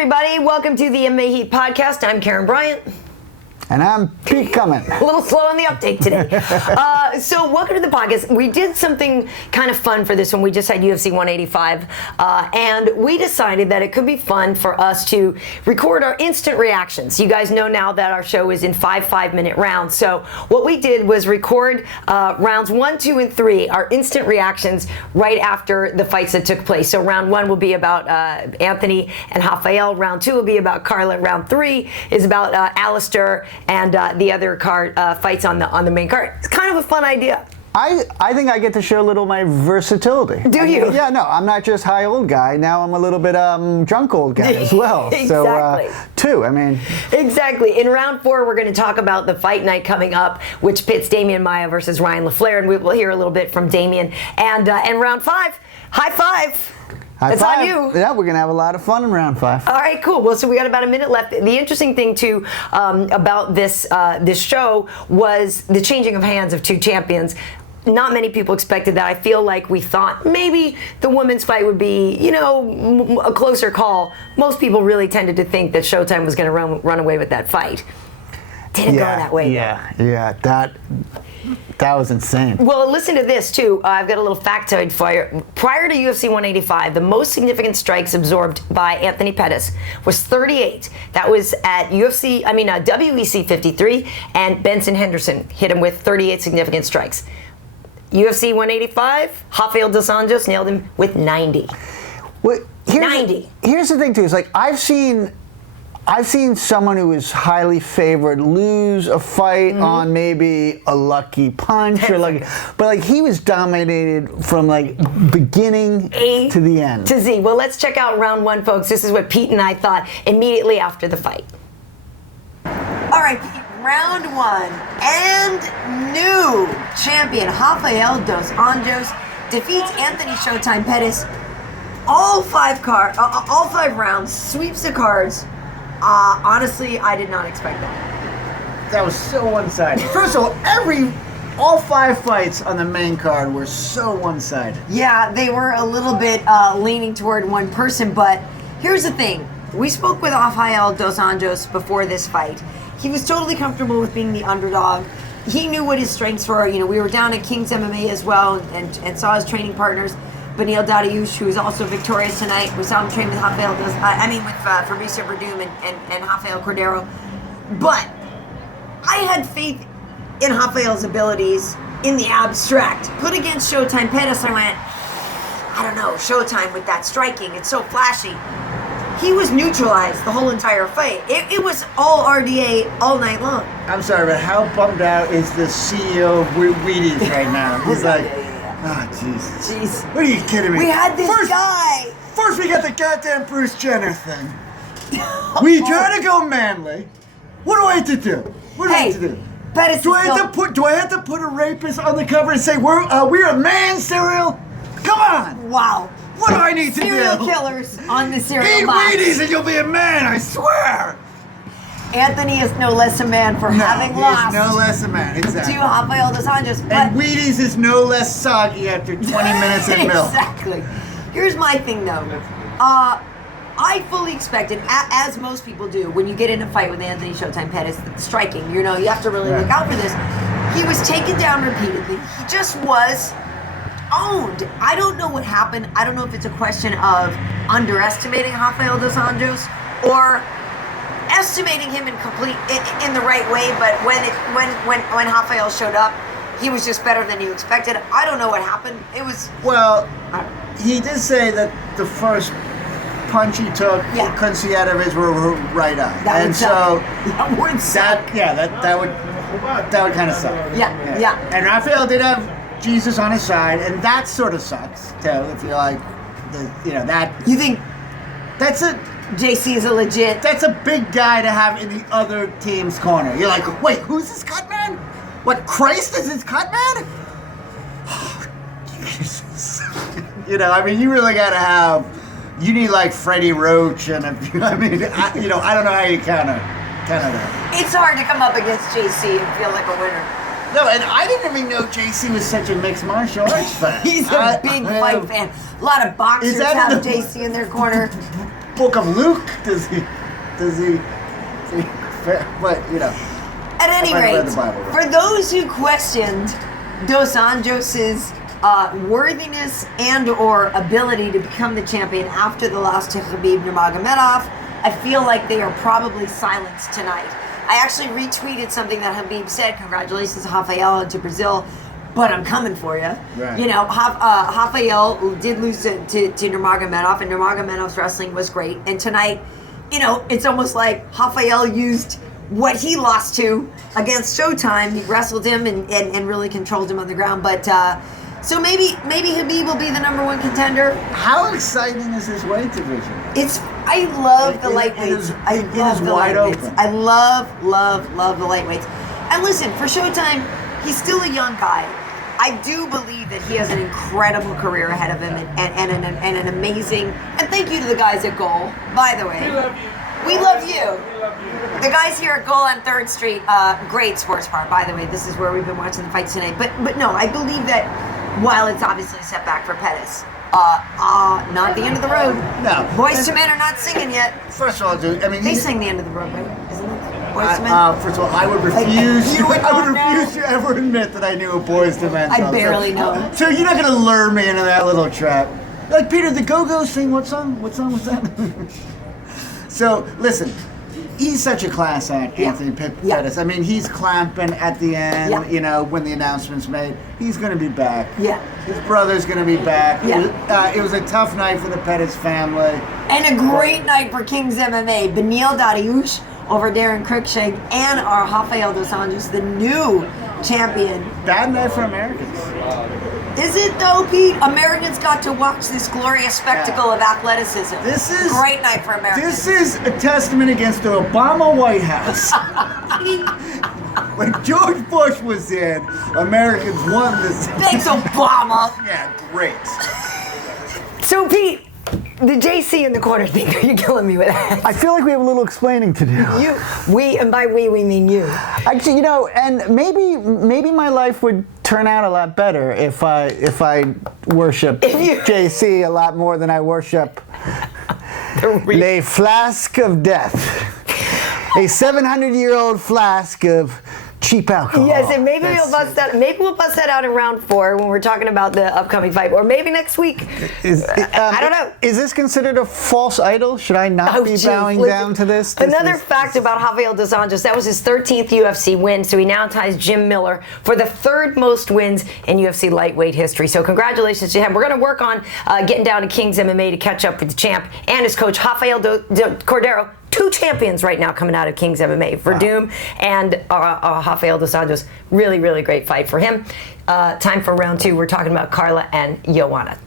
everybody. Welcome to the MMA Heat podcast. I'm Karyn Bryant. And I'm Pete Cummins. A little slow on the uptake today. So welcome to the podcast. We did something kind of fun for this one. We just had UFC 185. And we decided that it could be fun for us to record our instant reactions. You guys know now that our show is in 5-minute rounds. So what we did was record rounds 1, 2, and 3, our instant reactions right after the fights that took place. So round 1 will be about Anthony and Rafael. Round 2 will be about Carla. Round 3 is about Alistair and the other card fights on the main card. It's kind of a fun idea. I think I get to show a little of my versatility. Do you? Yeah, no, I'm not just high old guy. Now I'm a little bit drunk old guy as well. Exactly. So, two, I mean. Exactly. In round 4, we're going to talk about the fight night coming up, which pits Damian Maia versus Ryan LaFleur, and we will hear a little bit from Damian. And round 5, high five. It's on you. Yeah, we're going to have a lot of fun in round 5. All right, cool. Well, so we got about a minute left. The interesting thing, too, about this show was the changing of hands of two champions. Not many people expected that. I feel like we thought maybe the women's fight would be, a closer call. Most people really tended to think that Showtime was going to run away with that fight. Didn't go that way. Yeah, that was insane. Well, listen to this, too. I've got a little factoid for you. Prior to UFC 185, the most significant strikes absorbed by Anthony Pettis was 38. That was at WEC 53, and Benson Henderson hit him with 38 significant strikes. UFC 185, Rafael dos Anjos nailed him with 90. Well, 90. Here's the thing, too. Is like I've seen someone who is highly favored lose a fight on maybe a lucky punch but like he was dominated from like beginning to the end. To Z. Well, let's check out round 1, folks. This is what Pete and I thought immediately after the fight. All right, Pete. Round 1, and new champion Rafael dos Anjos defeats Anthony Showtime Pettis. All 5 rounds, sweeps the cards. Honestly, I did not expect that. That was so one-sided. First of all 5 fights on the main card were so one-sided. Yeah, they were a little bit leaning toward one person, but here's the thing. We spoke with Rafael dos Anjos before this fight. He was totally comfortable with being the underdog. He knew what his strengths were. We were down at King's MMA as well and saw his training partners, Beneil Dariush, who was also victorious tonight. We saw him train with Fabricio Verdum and Rafael Cordero. But I had faith in Rafael's abilities in the abstract. Put against Showtime Pettis, I went, I don't know, Showtime with that striking, it's so flashy. He was neutralized the whole entire fight. It was all RDA all night long. I'm sorry, but how bummed out is the CEO of Wheaties right now? He's like, jeez. What are you kidding me? We had this guy. First we got the goddamn Bruce Jenner thing. We try to go manly. What do I have to do? What do I have to do? Do I have to put a rapist on the cover and say we're a man cereal? Come on! Wow. What do I need to do? Serial killers on the cereal box. Eat Wheaties and you'll be a man, I swear! Anthony is no less a man for having lost. No less a man, exactly. To Rafael dos Anjos. And Wheaties is no less soggy after 20 minutes in milk. Exactly. Here's my thing, though. I fully expected, as most people do, when you get in a fight with Anthony Showtime Pettis, striking, you have to really look out for this. He was taken down repeatedly. He just was owned. I don't know what happened. I don't know if it's a question of underestimating Rafael dos Anjos or estimating him in the right way. But when Rafael showed up, he was just better than you expected. I don't know what happened. It was he did say that the first punch he took, he couldn't see out of his right eye, that would kind of suck. Yeah. And Rafael did have Jesus on his side, and that sort of sucks too. If you're like, that. You think that's a JC is a legit? That's a big guy to have in the other team's corner. You're like, wait, who's this cut man? What Christ is this cut man? Jesus. You really gotta have. You need like Freddie Roach, and I don't know how you counter that. It's hard to come up against JC and feel like a winner. No, and I didn't even know JC was such a mixed martial arts fan. He's a big fight fan. A lot of boxers have JC in their corner. book of Luke? Does he? But, At any I rate, read the Bible, right? for those who questioned Dos Anjos' worthiness and or ability to become the champion after the loss to Khabib Nurmagomedov, I feel like they are probably silenced tonight. I actually retweeted something that Khabib said, congratulations to Rafael and to Brazil, but I'm coming for you. Right. Rafael did lose to Nurmagomedov, and Nurmagomedov's wrestling was great. And tonight, it's almost like Rafael used what he lost to against Showtime. He wrestled him and really controlled him on the ground. But so maybe Khabib will be the number one contender. How exciting is this weight division? I love the lightweights. It is wide open. I love the lightweights. And listen, for Showtime, he's still a young guy. I do believe that he has an incredible career ahead of him and an amazing. And thank you to the guys at Goal, by the way. We love you. The guys here at Goal on 3rd Street, great sports bar, by the way. This is where we've been watching the fights tonight. But no, I believe that while it's obviously a setback for Pettis, not the end of the road. No. Boys to Men are not singing yet. First of all, dude, they sing the end of the road, right? Isn't it? Boys to Men? First of all, I would refuse to ever admit that I knew a Boys to Men song. I barely know. So you're not going to lure me into that little trap. Like, Peter, the Go-Go's sing what song? What song was that? So, listen, he's such a class act, Anthony Pettis. I mean, he's clamping at the end, when the announcement's made. He's going to be back. Yeah. His brother's going to be back. Yeah. It was a tough night for the Pettis family. And a great night for King's MMA. Benil Dariush over Darren Koscheck and our Rafael Dos Anjos, the new champion. Bad night for Americans. Is it though, Pete? Americans got to watch this glorious spectacle of athleticism. This is great night for Americans. This is a testament against the Obama White House. When George Bush was in, Americans won this. Thanks, Obama. Yeah, great. So, Pete, the JC in the corner thing, are you killing me with that? I feel like we have a little explaining to do. And by we mean you. Actually, and maybe my life would turn out a lot better if I worship JC a lot more than I worship Le Flask of Death. A 700-year-old flask of cheap alcohol. Yes, and maybe we'll bust that out in round 4 when we're talking about the upcoming fight, or maybe next week. I don't know. Is this considered a false idol? Should I not be bowing down to this? Another fact about Rafael Dos Anjos, that was his 13th UFC win, so he now ties Jim Miller for the 3rd most wins in UFC lightweight history. So congratulations to him. We're going to work on getting down to King's MMA to catch up with the champ and his coach, Rafael Cordero. 2 champions right now coming out of King's MMA, Verdum and Rafael Dos Anjos. Really, really great fight for him. Time for round 2. We're talking about Carla and Joanna.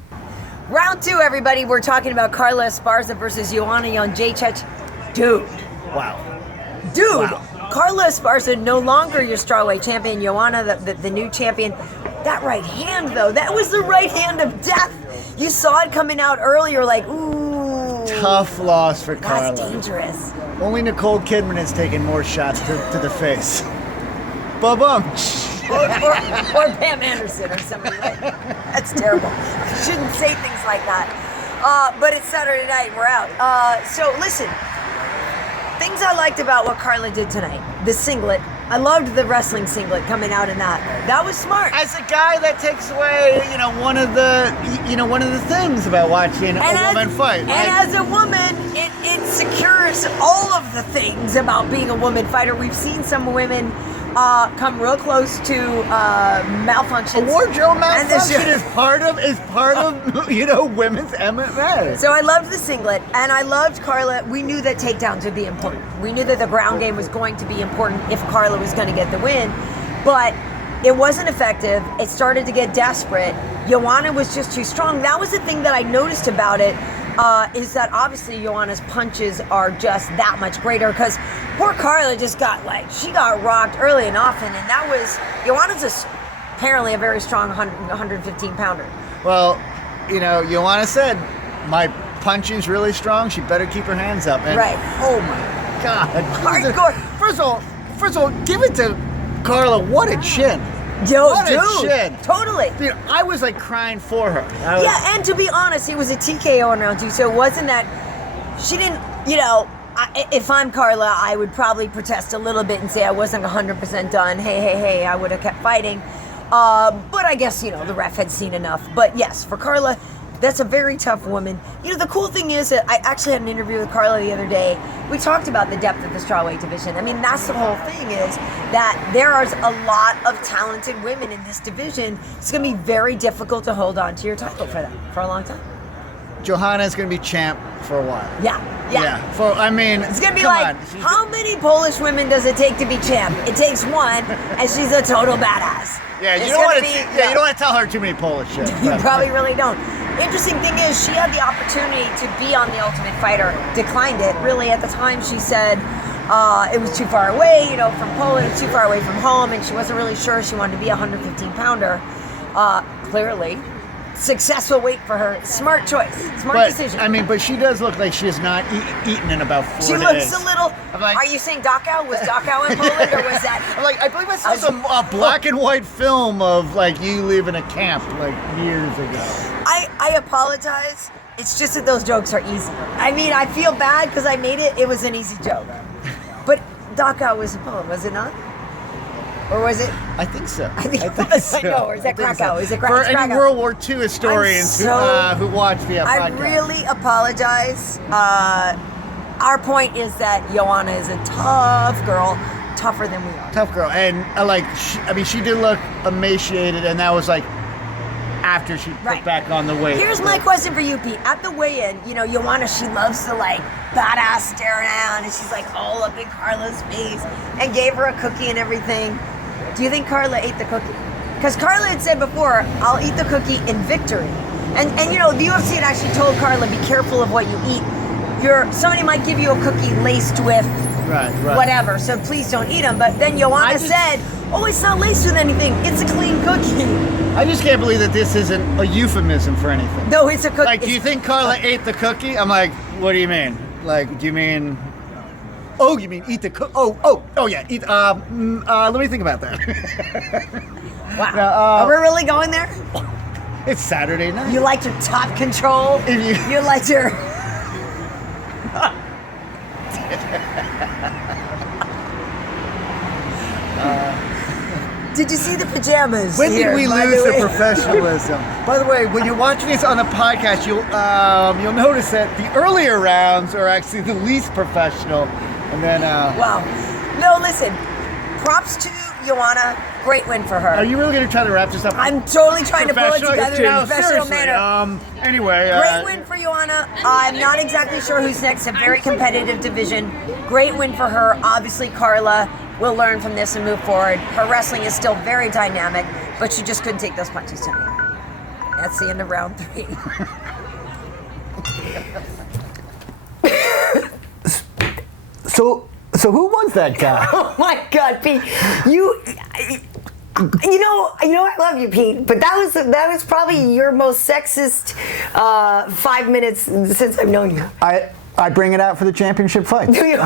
Round 2, everybody. We're talking about Carla Esparza versus Joanna Jędrzejczyk. Dude. Wow. Dude. Wow. Carla Esparza, no longer your strawweight champion. Joanna, the new champion. That right hand, though, that was the right hand of death. You saw it coming out earlier, like, ooh. Tough loss for Carla. That's dangerous. Only Nicole Kidman has taken more shots to the face. Ba-bum. Or Pam Anderson or somebody like that. That's terrible. You shouldn't say things like that. But it's Saturday night and we're out. So listen, things I liked about what Carla did tonight. The singlet. I loved the wrestling singlet coming out in that. That was smart. As a guy, that takes away, one of the things about watching a woman fight. And as a woman, it secures all of the things about being a woman fighter. We've seen some women come real close to malfunctions. A wardrobe malfunction is part of women's MMA. So I loved the singlet, and I loved Carla. We knew that takedowns would be important. We knew that the ground game was going to be important if Carla was going to get the win, but it wasn't effective. It started to get desperate. Joanna was just too strong. That was the thing that I noticed about it. Is that obviously Joanna's punches are just that much greater, because poor Carla just got rocked early and often, and that was, Joanna's apparently a very strong 115 pounder. Well, Joanna said, my punching's really strong, she better keep her hands up. And, right. Oh my God. Hardcore. First of all, give it to Carla, what a chin. What a chin. Totally. Dude, I was crying for her. And to be honest, it was a TKO in round 2, so it wasn't that she didn't, if I'm Carla, I would probably protest a little bit and say I wasn't 100% done. Hey, I would have kept fighting. But I guess, the ref had seen enough. But yes, for Carla, that's a very tough woman. The cool thing is that I actually had an interview with Carla the other day. We talked about the depth of the strawweight division. I mean, that's the whole thing, is that there are a lot of talented women in this division. It's going to be very difficult to hold on to your title for them for a long time. Joanna's going to be champ for a while. Yeah. It's going to be like, how many Polish women does it take to be champ? It takes one, and she's a total badass. Yeah, you don't want to tell her too many Polish shit. You probably really don't. Interesting thing is, she had the opportunity to be on The Ultimate Fighter, declined it. Really, at the time, she said it was too far away, from Poland, too far away from home, and she wasn't really sure she wanted to be a 115-pounder. Clearly, successful weight for her. Smart choice. Smart decision. But she does look like she has not eaten in about 4 days. She looks a little... are you saying Dachau? Was Dachau in Poland, or was that... I believe I saw some black and white film of, you leaving a camp, years ago. I apologize. It's just that those jokes are easy. I mean, I feel bad because I made it. It was an easy joke. But Dachau was in Poland, was it not? Or was it? I think so. I think so. I know. Or is that Krakow? Is it Krakow? For any World War II historians who watch the podcast. I really apologize. Our point is that Joanna is a tough girl, tougher than we are. Tough girl. And, she did look emaciated, and that was, after she put back on the weight. Here's my question for you, Pete. At the weigh-in, Joanna, she loves to badass stare down, and she's all up in Carla's face, and gave her a cookie and everything. Do you think Carla ate the cookie? Because Carla had said before, I'll eat the cookie in victory. And the UFC had actually told Carla, be careful of what you eat. Somebody might give you a cookie laced with whatever, so please don't eat them. But then Joanna said, it's not laced with anything. It's a clean cookie. I just can't believe that this isn't a euphemism for anything. No, it's a cookie. Do you think Carla ate the cookie? I'm like, what do you mean? Do you mean... Oh, you mean eat the cookie? Oh, yeah. Eat. Let me think about that. Wow. Are we really going there? It's Saturday night. You like your top control? You like your... Did you see the pajamas? When did we lose the professionalism? By the way, when you're watching this on the podcast, you'll notice that the earlier rounds are actually the least professional, and then. Wow. No, listen. Props to Joanna. Great win for her. Are you really going to try to wrap this up? I'm totally trying to pull it together in a professional manner. Anyway. Great win for Joanna. I'm not exactly sure who's next. A very competitive division. Great win for her. Obviously, Carla will learn from this and move forward. Her wrestling is still very dynamic, but she just couldn't take those punches tonight. That's the end of round 3. So who was that guy? Oh my God, Pete! I love you, Pete, but that was probably your most sexist 5 minutes since I've known you. I bring it out for the championship fight. Do you?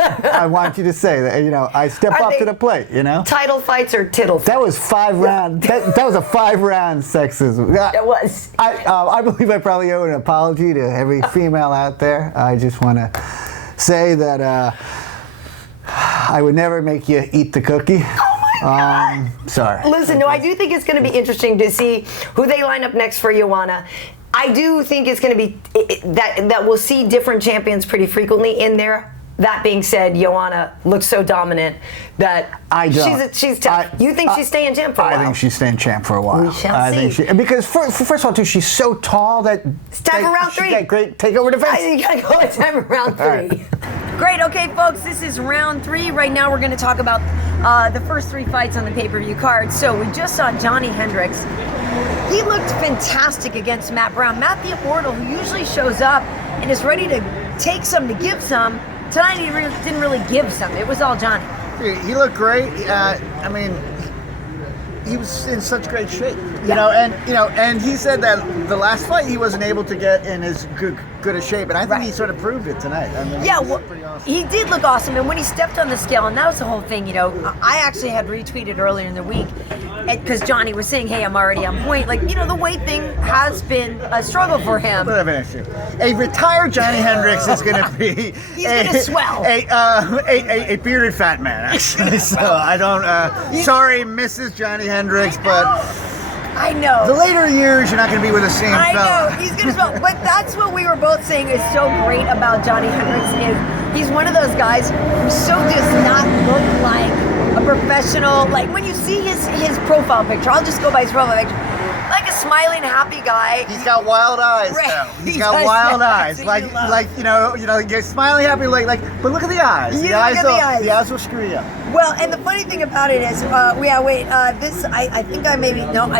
I want you to say that, I step up to the plate, Title fights or tittle fights? That was 5 rounds. That was a 5-round sexism. It was. I believe I probably owe an apology to every female out there. I just want to say that I would never make you eat the cookie. Oh my God. Sorry. Listen, I do think it's going to be interesting to see who they line up next for Joanna. I do think it's going to be that we'll see different champions pretty frequently in there. That being said, Joanna looks so dominant that she's tough. You think she's staying champ for a while? I think she's staying champ for a while. We shall see. Because first of all, too, she's so tall that it's time for round 3. Great takeover defense. You gotta go. It's time for round 3. Right. Great. Okay, folks, this is round 3. Right now, we're going to talk about the first 3 fights on the pay-per-view card. So we just saw Johnny Hendricks. He looked fantastic against Matt Brown. Matt the Immortal, who usually shows up and is ready to take some to give some. Tonight he didn't really give some. It was all Johnny. He looked great. He was in such great shape. And he said that the last fight he wasn't able to get in as good a shape, and I think he sort of proved it tonight. Pretty awesome. He did look awesome, and when he stepped on the scale, and that was the whole thing. I actually had retweeted earlier in the week. because Johnny was saying, hey, I'm already on point. Like, the weight thing has been a struggle for him. Bit of an issue. A retired Johnny Hendricks is going to be He's going to swell. A bearded fat man, actually. So I don't. Sorry, Mrs. Johnny Hendricks, but. I know. The later years, you're not going to be with the same I fella. know. He's going to swell. But that's what we were both saying is so great about Johnny Hendricks is he's one of those guys who so does not look like a professional. Like when you see his profile picture, I'll just go by his profile picture. Like a smiling, happy guy. He's got wild eyes. Right. Though. He's got wild eyes. Like you're smiling, happy, like. But look at the eyes. The eyes will screw you up. Well, and the funny thing about it is, I think I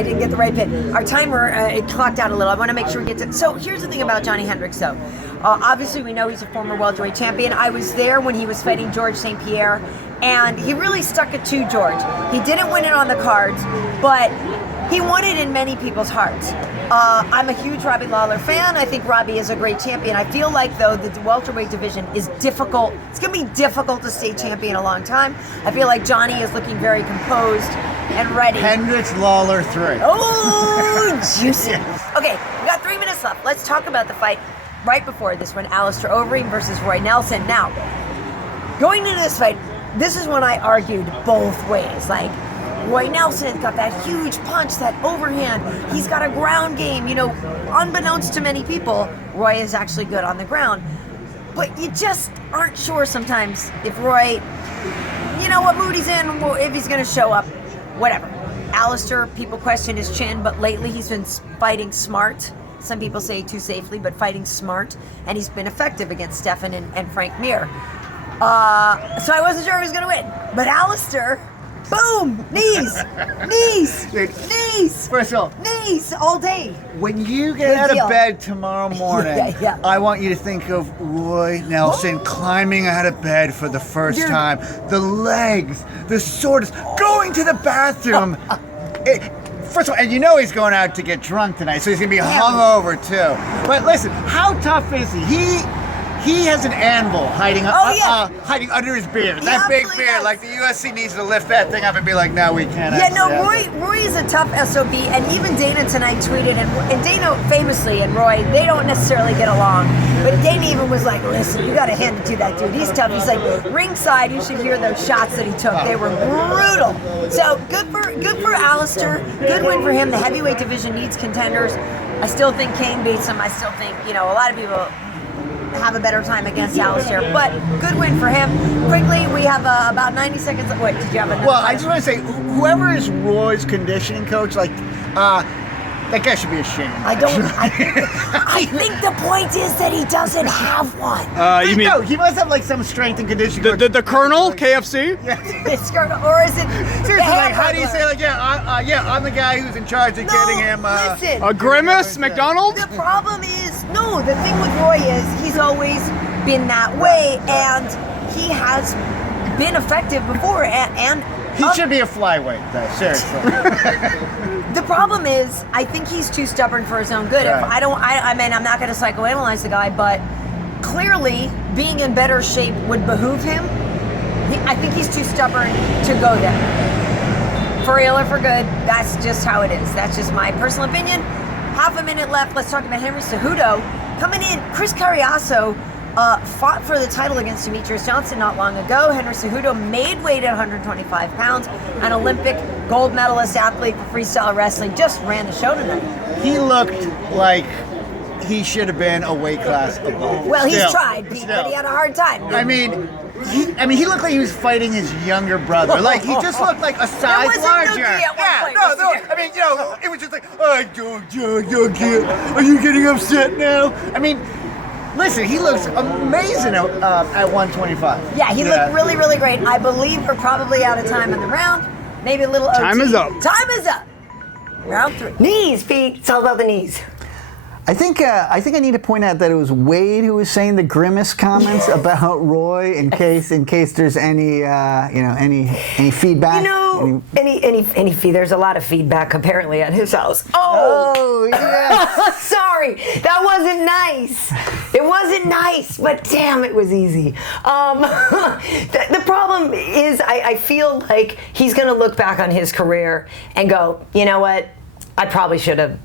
didn't get the right pin. Our timer, it clocked out a little. I want to make sure we get to. So here's the thing about Johnny Hendricks, though. Obviously, we know he's a former welterweight champion. I was there when he was fighting George St. Pierre, and he really stuck it to George. He didn't win it on the cards, but he won it in many people's hearts. I'm a huge Robbie Lawler fan. I think Robbie is a great champion. I feel like, though, the welterweight division is difficult. It's going to be difficult to stay champion a long time. I feel like Johnny is looking very composed and ready. Hendricks, Lawler, 3. Oh, juicy. Okay, we got 3 minutes left. Let's talk about the fight right before this one, Alistair Overeem versus Roy Nelson. Now, going into this fight, this is when I argued both ways. Like, Roy Nelson's got that huge punch, that overhand. He's got a ground game. Unbeknownst to many people, Roy is actually good on the ground. But you just aren't sure sometimes if Roy, what mood he's in, if he's going to show up, whatever. Alistair, people question his chin, but lately he's been fighting smart. Some people say too safely, but fighting smart. And he's been effective against Stefan and Frank Mir. So I wasn't sure if he was going to win. But Alistair... Boom! Knees! First of all, knees all day. When you get out of bed tomorrow morning, I want you to think of Roy Nelson climbing out of bed for the first time. The legs, the soreness, going to the bathroom. First of all, and he's going out to get drunk tonight, so he's going to be hungover too. But listen, how tough is he? He has an anvil hiding under his beard. That big beard, does. Like the UFC needs to lift that thing up and be like, no, we can't. Roy is a tough SOB, and even Dana tonight tweeted, and Dana famously and Roy, they don't necessarily get along, but Dana even was like, listen, you got to hand it to that dude. He's tough. He's like, ringside, you should hear those shots that he took. They were brutal. So good for Alistair. Good win for him. The heavyweight division needs contenders. I still think Kane beats him. I still think, a lot of people have a better time against Alistair, but good win for him. Quickly, we have about 90 seconds. Wait, did you have another? Well, I just want to say, whoever is Roy's conditioning coach, that guy should be ashamed. I think the point is that he doesn't have one. No, he must have some strength and conditioning coach. The Colonel, KFC? Yeah. Or is it seriously, how do you say I'm the guy who's in charge of getting him listen, a Grimace, McDonald's? The problem is, the thing with Roy is he's always been that way, and he has been effective before, and he should be a flyweight, though, seriously. The problem is, I think he's too stubborn for his own good. Right. I'm not going to psychoanalyze the guy, but clearly being in better shape would behoove him. I think he's too stubborn to go there. For real or for good, that's just how it is. That's just my personal opinion. Half a minute left. Let's talk about Henry Cejudo. Coming in, Chris Carriazo fought for the title against Demetrius Johnson not long ago. Henry Cejudo made weight at 125 pounds. An Olympic gold medalist athlete for freestyle wrestling. Just ran the show tonight. He looked like he should have been a weight class above. Well, he's tried, Pete, but he had a hard time. He looked like he was fighting his younger brother. He just looked like a size larger. It was just like, are you getting upset now? Listen, he looks amazing at 125. Yeah, he looked really, really great. I believe we're probably out of time in the round. Maybe a little OT. Time is up. Time is up. Round 3. Knees, Pete. It's all about the knees. I think I need to point out that it was Wade who was saying the grimace comments about Roy in case there's any any feedback. Any feed. There's a lot of feedback apparently at his house. Oh yes. Sorry, that wasn't nice. It wasn't nice, but damn, it was easy. The problem is I feel like he's going to look back on his career and go, you know what? I probably should have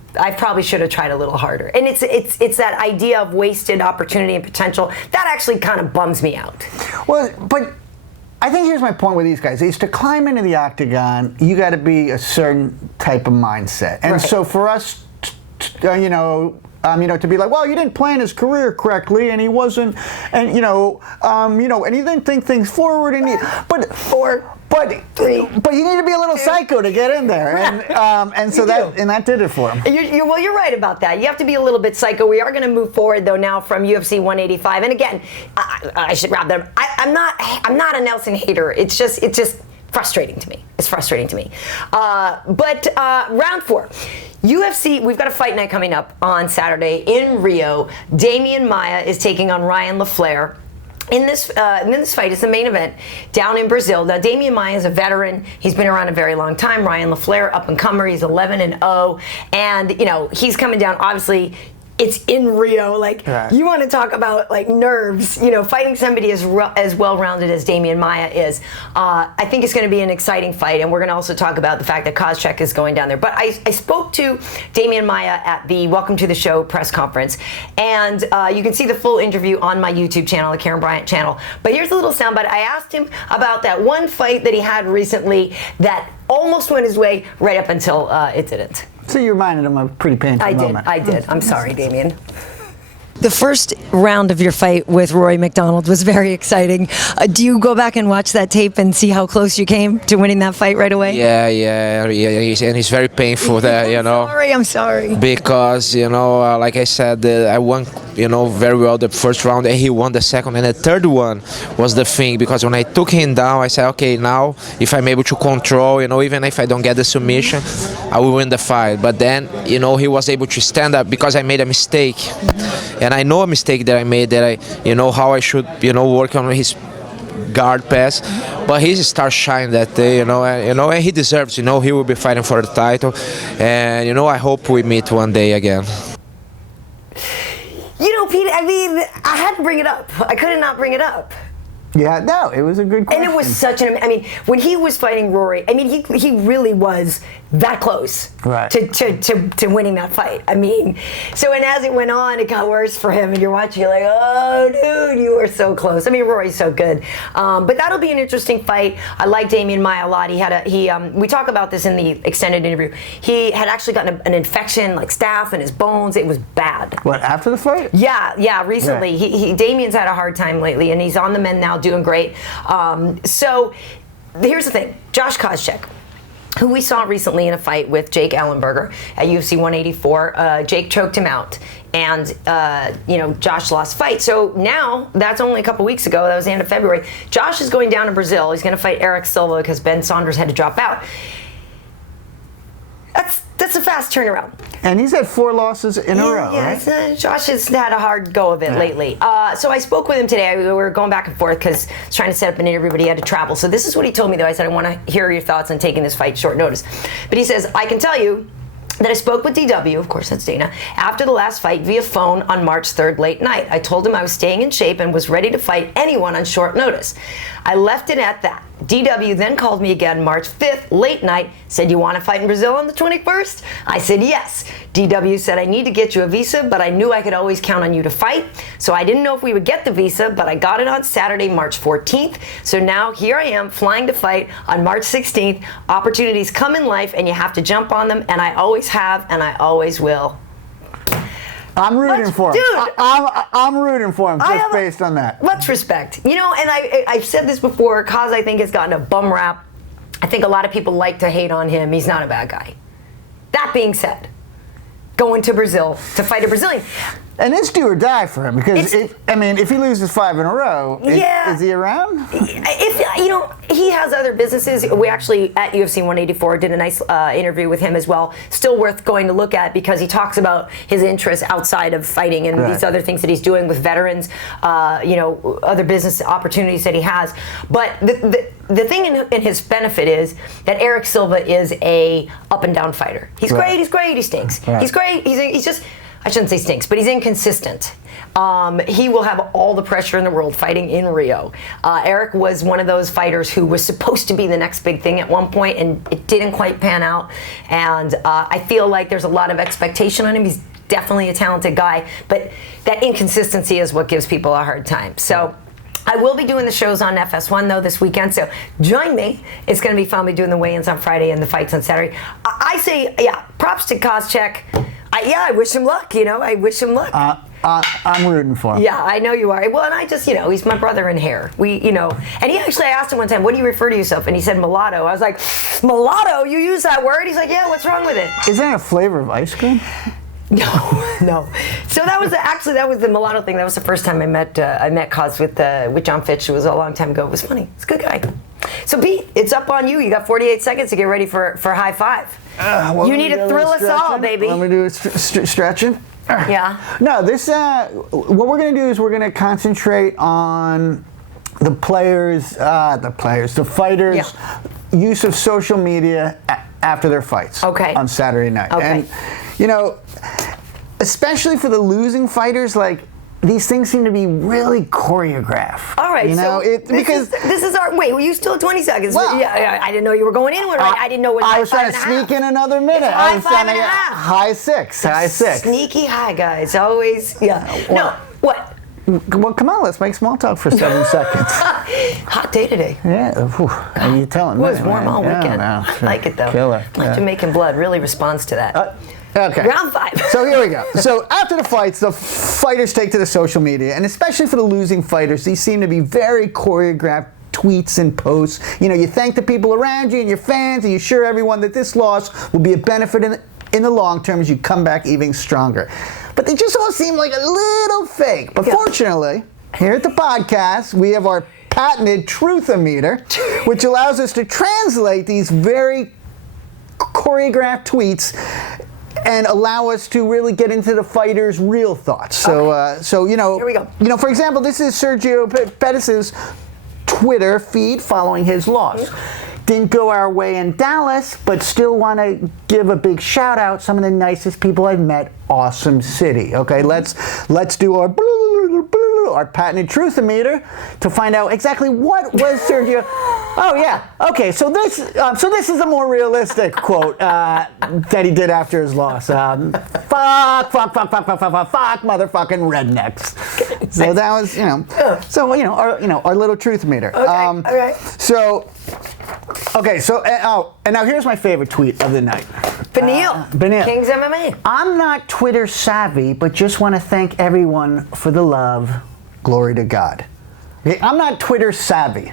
tried a little harder. And it's that idea of wasted opportunity and potential that actually kind of bums me out. Well, but I think here's my point with these guys: is to climb into the octagon, you got to be a certain type of mindset. And so for us, to be like, well, you didn't plan his career correctly, and he wasn't, and and he didn't think things forward, and But you need to be a little psycho to get in there, and so that did it for him. You're right about that. You have to be a little bit psycho. We are going to move forward though now from UFC 185, and again, I should wrap them. I'm not a Nelson hater. It's just frustrating to me. It's frustrating to me. But round 4. UFC, we've got a fight night coming up on Saturday in Rio. Maia is taking on Ryan LaFleur. In this fight, it's the main event down in Brazil. Now, Maia is a veteran. He's been around a very long time. Ryan LaFleur, up-and-comer. He's 11-0. And, he's coming down, obviously. It's in Rio. You want to talk about, nerves. Fighting somebody as well-rounded as Maia is. I think it's going to be an exciting fight, and we're going to also talk about the fact that Koscheck is going down there. But I spoke to Maia at the Welcome to the Show press conference, and you can see the full interview on my YouTube channel, the Karyn Bryant channel. But here's a little soundbite. I asked him about that one fight that he had recently that almost went his way right up until it didn't. So you reminded him of a pretty painful moment. I did. I'm sorry, Damien. The first round of your fight with Rory McDonald was very exciting. Do you go back and watch that tape and see how close you came to winning that fight right away? Yeah. And it's very painful that, I'm sorry. Because, like I said, I won, very well the first round, and he won the second. And the third one was the thing, because when I took him down, I said, okay, now if I'm able to control, even if I don't get the submission, I will win the fight. But then, he was able to stand up because I made a mistake. And I know a mistake that I made, that I, how I should, work on his guard pass. But he started shining that day, and he deserves, he will be fighting for the title. And, I hope we meet one day again. Pete, I had to bring it up. I couldn't not bring it up. Yeah, no, it was a good question. And it was such when he was fighting Rory, he really was that close to winning that fight. So and as it went on, it got worse for him, and you're watching, you're like, oh, dude, you were so close. Rory's so good. But that'll be an interesting fight. I like Maia a lot. We talk about this in the extended interview. He had actually gotten an infection, like staph in his bones. It was bad. What, after the fight? Yeah, recently. Right. Damien's had a hard time lately, and he's on the mend now, doing great. So here's the thing. Josh Koscheck, who we saw recently in a fight with Jake Ellenberger at UFC 184. Jake choked him out, and Josh lost fight. So now, that's only a couple weeks ago, that was the end of February. Josh is going down to Brazil. He's going to fight Eric Silva because Ben Saunders had to drop out. That's a fast turnaround. And he's had 4 losses in a row, right? Josh has had a hard go of it lately. So I spoke with him today. We were going back and forth because I was trying to set up an interview, but he had to travel. So this is what he told me, though. I said, I want to hear your thoughts on taking this fight short notice. But he says, I can tell you that I spoke with DW, of course that's Dana, after the last fight via phone on March 3rd late night. I told him I was staying in shape and was ready to fight anyone on short notice. I left it at that. DW then called me again March 5th, late night, said, you want to fight in Brazil on the 21st? I said, yes. DW said, I need to get you a visa, but I knew I could always count on you to fight. So I didn't know if we would get the visa, but I got it on Saturday, March 14th. So now here I am flying to fight on March 16th. Opportunities come in life and you have to jump on them, and I always have and I always will. I'm rooting for him. Dude, I'm rooting for him just based on that. Much respect. And I've said this before, Kaz, I think, has gotten a bum rap. I think a lot of people like to hate on him. He's not a bad guy. That being said, going to Brazil to fight a Brazilian. And it's do or die for him because if he loses 5 in a row, is he around? He has other businesses. We actually at UFC 184 did a nice interview with him as well. Still worth going to look at because he talks about his interests outside of fighting and these other things that he's doing with veterans. Other business opportunities that he has. But the thing in his benefit is that Eric Silva is a up and down fighter. He's great. He stinks. Right. He's great. He's just. I shouldn't say stinks, but he's inconsistent. He will have all the pressure in the world fighting in Rio. Eric was one of those fighters who was supposed to be the next big thing at one point, and it didn't quite pan out. And I feel like there's a lot of expectation on him. He's definitely a talented guy, but that inconsistency is what gives people a hard time. So I will be doing the shows on FS1 though this weekend, so join me. It's going to be fun. We'll be doing the weigh-ins on Friday and the fights on Saturday. I say, yeah, props to Koscheck. I wish him luck. I wish him luck. I'm rooting for him. Yeah, I know you are. Well, and I just, he's my brother in hair. And he actually, I asked him one time, what do you refer to yourself? And he said mulatto. I was like, mulatto? You use that word? He's like, yeah, what's wrong with it? Isn't that a flavor of ice cream? No. So that was the mulatto thing. That was the first time I met Cos with John Fitch. It was a long time ago. It was funny. He's a good guy. So Pete, it's up on you. You got 48 seconds to get ready for high five. You need to thrill us all, baby. Want me to do stretching? Yeah. No, this. What we're gonna do is we're gonna concentrate on the fighters' use of social media after their fights. Okay. On Saturday night. Okay. And especially for the losing fighters, like these things seem to be really choreographed. All right. This is our. Wait, were you still 20 seconds? Well, yeah, I didn't know you were going in with it. Right? I didn't know what. I was trying to sneak in another minute. I was trying to get high six. Sneaky high, guys. Always. Yeah. No. What? Well, come on, let's make small talk for 7 seconds. Hot day today. Yeah, are you telling me? It was warm all weekend. Yeah, I like it though. Killer. My Jamaican blood really responds to that. Okay. Round 5. So here we go. So after the fights, the fighters take to the social media, and especially for the losing fighters, these seem to be very choreographed tweets and posts. You thank the people around you and your fans, and you assure everyone that this loss will be a benefit in the long term as you come back even stronger. But they just all seem like a little fake. But fortunately, here at the podcast, we have our patented truth-o-meter, which allows us to translate these very choreographed tweets and allow us to really get into the fighter's real thoughts. So, here we go. For example, this is Sergio Pettis' Twitter feed following his loss. Didn't go our way in Dallas, but still want to give a big shout out. Some of the nicest people I've met. Awesome city. Okay, let's do our patented truth-o-meter to find out exactly what was Sergio. Oh yeah. Okay, so this is a more realistic quote that he did after his loss. Fuck, motherfucking rednecks. So that was, our little truth-meter. Okay. All right. So. Okay, and now here's my favorite tweet of the night. Benil. King's MMA. I'm not Twitter savvy, but just want to thank everyone for the love. Glory to God. Okay, I'm not Twitter savvy.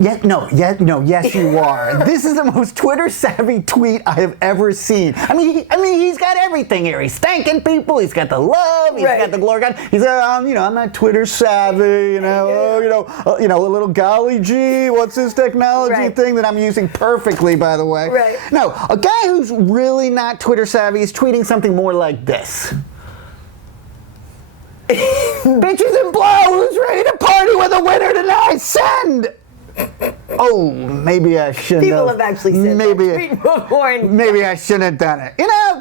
Yes, you are. This is the most Twitter savvy tweet I have ever seen. I mean, he's got everything here. He's thanking people. He's got the love. He's got the glory God. He's I'm not Twitter savvy. A little golly gee, what's this technology thing that I'm using perfectly, by the way? Right. No, a guy who's really not Twitter savvy is tweeting something more like this. Bitches and blow. Who's ready to party with a winner tonight? Send. Oh, maybe I shouldn't. People have actually said that tweet before. Maybe I shouldn't have done it.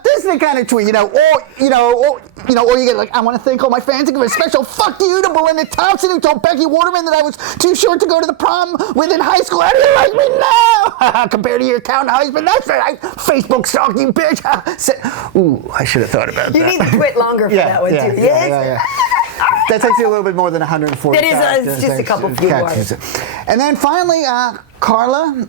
This is the kind of tweet, or you get like, I want to thank all my fans and give a special fuck you to Belinda Thompson who told Becky Waterman that I was too short to go to the prom with in high school. How do you like me now? Compared to your accountant husband, that's right. Facebook stalking bitch. Ooh, I should have thought about that. You need to quit longer for that one too. Yeah. That's actually a little bit more than 140. That is, it's just a couple few words. And then finally, Carla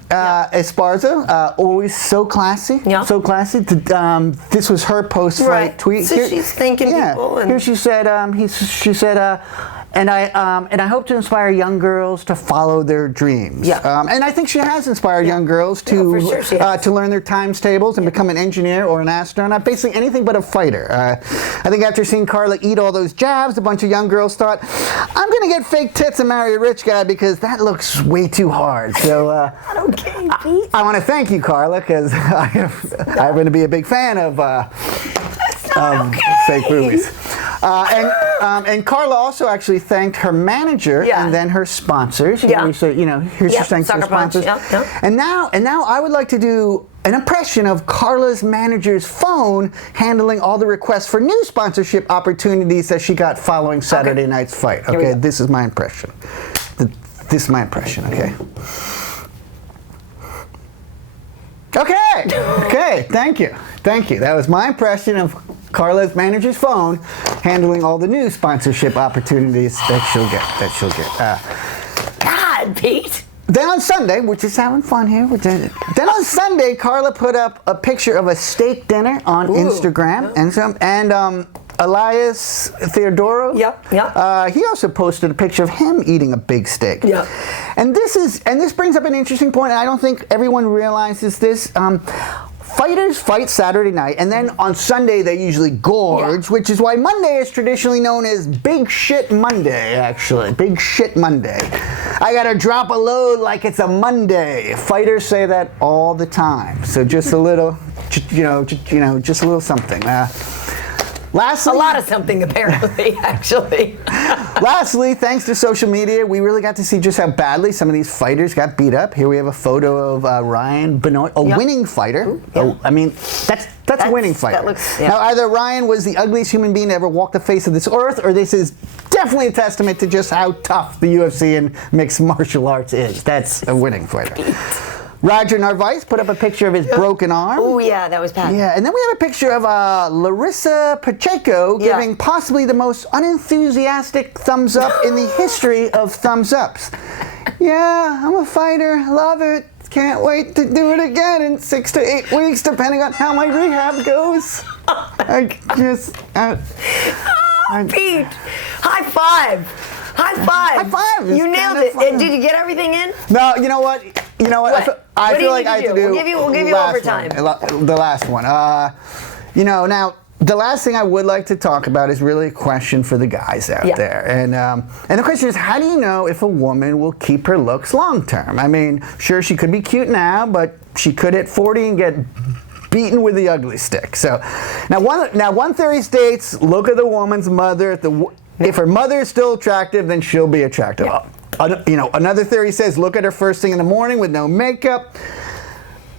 Esparza, always so classy. Yeah. So classy. This was her post-fight tweet. So she's thanking people. Here she said, and I hope to inspire young girls to follow their dreams. Yeah. And I think she has inspired young girls to learn their times tables and become an engineer or an astronaut, basically anything but a fighter. I think after seeing Carla eat all those jabs, a bunch of young girls thought, I'm going to get fake tits and marry a rich guy because that looks way too hard. So okay, Pete. I want to thank you, Carla, because I'm going to be a big fan of fake movies. And Carla also actually thanked her manager and then her sponsors. So, here's your thanks to the sponsors. And now I would like to do an impression of Carla's manager's phone handling all the requests for new sponsorship opportunities that she got following Saturday night's fight. Okay, this is my impression. This is my impression, okay? Okay, thank you. That was my impression of Carla's manager's phone handling all the new sponsorship opportunities that she'll get. God, Pete. Then on Sunday, we're just having fun here. Then on Sunday, Carla put up a picture of a steak dinner on Instagram, and Elias Theodoro. He also posted a picture of him eating a big steak. And this brings up an interesting point, and I don't think everyone realizes this. Fighters fight Saturday night, and then on Sunday they usually gorge, which is why Monday is traditionally known as Big Shit Monday, actually. Big Shit Monday. I gotta drop a load like it's a Monday. Fighters say that all the time. So just a little, just a little something. Lastly, a lot of something, apparently, actually. Lastly, thanks to social media, we really got to see just how badly some of these fighters got beat up. Here we have a photo of Ryan Benoit, a winning fighter. I mean, that's a winning fighter. That looks, Now, either Ryan was the ugliest human being to ever walk the face of this earth, or this is definitely a testament to just how tough the UFC and mixed martial arts is. That's a winning fighter. Roger Narvaez put up a picture of his broken arm. Oh, yeah, that was bad. Yeah, and then we have a picture of Larissa Pacheco giving possibly the most unenthusiastic thumbs up in the history of thumbs ups. Yeah, I'm a fighter. Love it. Can't wait to do it again in 6 to 8 weeks, depending on how my rehab goes. Pete, high five. High five. You nailed it. Did you get everything in? No, you know what? I feel like I have to do. We'll give you overtime. The last one. Now the last thing I would like to talk about is really a question for the guys out there, and the question is, how do you know if a woman will keep her looks long term? I mean, sure, she could be cute now, but she could hit 40 and get beaten with the ugly stick. So, one theory states, look at the woman's mother. If her mother is still attractive, then she'll be attractive. Another theory says, look at her first thing in the morning with no makeup.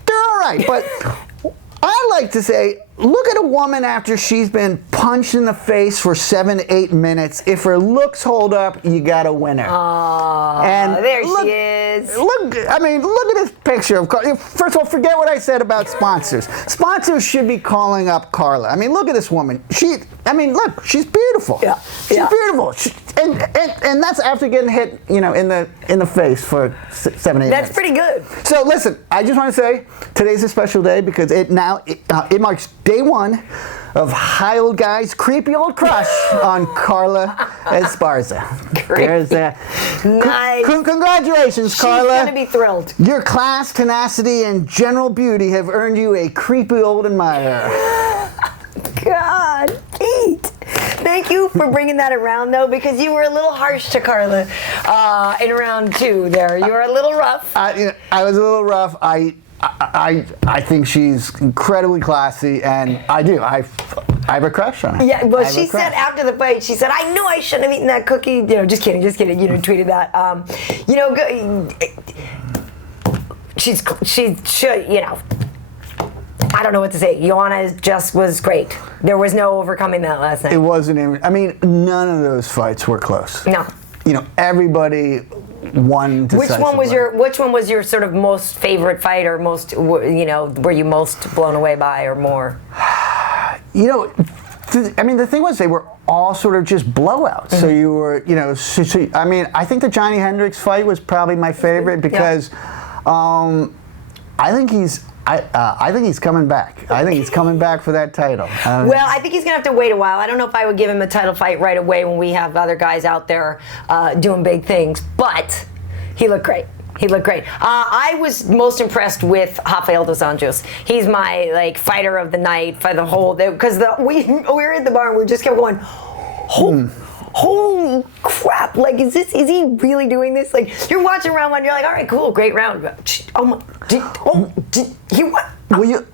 They're all right, but I like to say, look at a woman after she's been punched in the face for 7 to 8 minutes. If her looks hold up, you got a winner. And there she is. Look at this picture of Carla. First of all, forget what I said about sponsors. Sponsors should be calling up Carla. I mean, look at this woman. Look, she's beautiful. She's beautiful. And that's after getting hit, in the face for 7 to 8 minutes. That's pretty good. So listen, I just want to say today's a special day because it marks day one of High Old Guy's creepy old crush on Carla Esparza. There's that. Nice. Congratulations, Carla. She's gonna be thrilled. Your class, tenacity, and general beauty have earned you a creepy old admirer. God, Pete. Thank you for bringing that around, though, because you were a little harsh to Carla in round 2 there. You were a little rough. I was a little rough. I think she's incredibly classy, and I have a crush on her. Yeah, well, she said after the fight, she said, I knew I shouldn't have eaten that cookie. Just kidding, tweeted that. I don't know what to say. Joanna just was great. There was no overcoming that last night. It wasn't even, none of those fights were close. No. Everybody won decisively. Which one was your sort of most favorite fight, or most, were you most blown away by, or more? The thing was, they were all sort of just blowouts. Mm-hmm. So you were, I think the Johnny Hendricks fight was probably my favorite because I think he's coming back. I think he's coming back for that title. Well, I think he's going to have to wait a while. I don't know if I would give him a title fight right away when we have other guys out there doing big things, but he looked great. I was most impressed with Rafael dos Anjos. He's my fighter of the night for the whole, because we were at the bar and we just kept going, holy crap, is he really doing this? You're watching round 1, you're like, all right, cool, great round. He what? Were you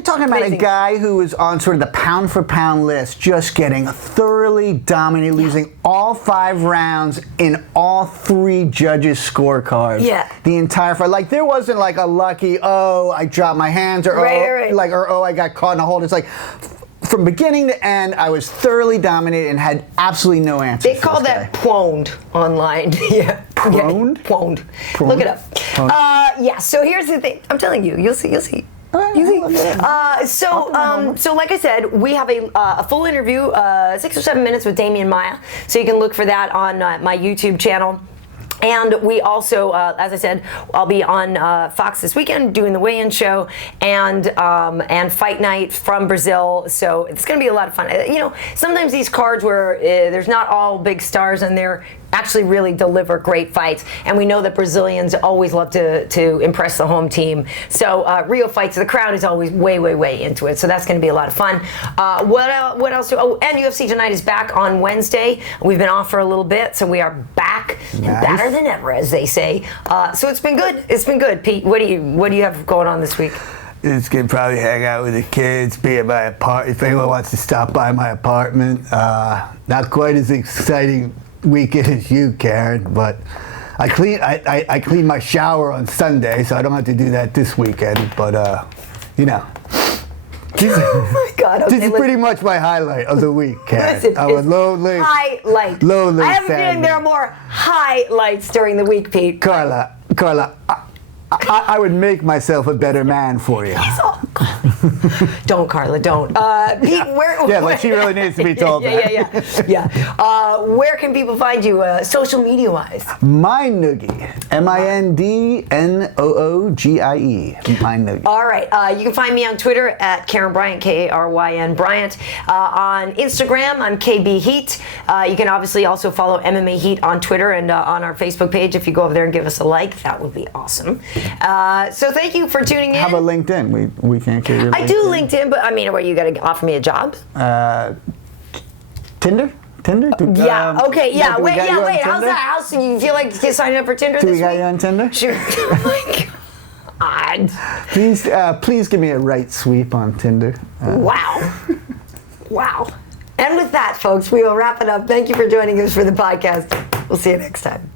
talking about a guy who was on sort of the pound for pound list, just getting thoroughly dominated, losing all 5 rounds in all 3 judges' scorecards? Yeah. The entire fight. Like, there wasn't like a lucky, I dropped my hands, or I got caught in a hold. It's like, from beginning to end, I was thoroughly dominated and had absolutely no answers. They call that pwned online. Yeah. Pwned? Pwned. Look it up. So here's the thing. I'm telling you, you'll see. So like I said, we have a full interview, 6 or 7 minutes with Damian Maia. So you can look for that on my YouTube channel. And we also, as I said, I'll be on Fox this weekend doing the weigh-in show and fight night from Brazil. So it's going to be a lot of fun. Sometimes these cards where there's not all big stars on there actually really deliver great fights. And we know that Brazilians always love to impress the home team. So Rio fights, the crowd is always way into it. So that's going to be a lot of fun. What else? And UFC Tonight is back on Wednesday. We've been off for a little bit, so we are back and better than ever, as they say. So it's been good. It's been good. Pete, what do you have going on this week? It's gonna probably hang out with the kids, be at my apartment. If anyone wants to stop by my apartment, not quite as exciting weekend as you, Karyn, but I clean my shower on Sunday, so I don't have to do that this weekend. But Oh my God! Okay, this is pretty much my highlight of the week, Karyn. Listen, I was lonely. Highlight. Lonely. I have a feeling there are more highlights during the week, Pete. Carla, I would make myself a better man for you. Don't, Carla, don't. Pete, where she really needs to be told that. Yeah. Where can people find you, social media-wise? Mindnoogie. Mindnoogie. Mindnoogie. All right. You can find me on Twitter at Karyn Bryant, Karyn Bryant. On Instagram, I'm KB Heat. You can obviously also follow MMA Heat on Twitter and on our Facebook page. If you go over there and give us a like, that would be awesome. So thank you for tuning in. How about LinkedIn? We can't get your LinkedIn. I do LinkedIn, but I mean, what, you got to offer me a job? Tinder? Yeah. Okay. Yeah. Wait. How's Tinder? that? You feel like signing up for Tinder Do this we got week? you on Tinder? Sure. Oh my God. Please give me a right sweep on Tinder. Wow. And with that, folks, we will wrap it up. Thank you for joining us for the podcast. We'll see you next time.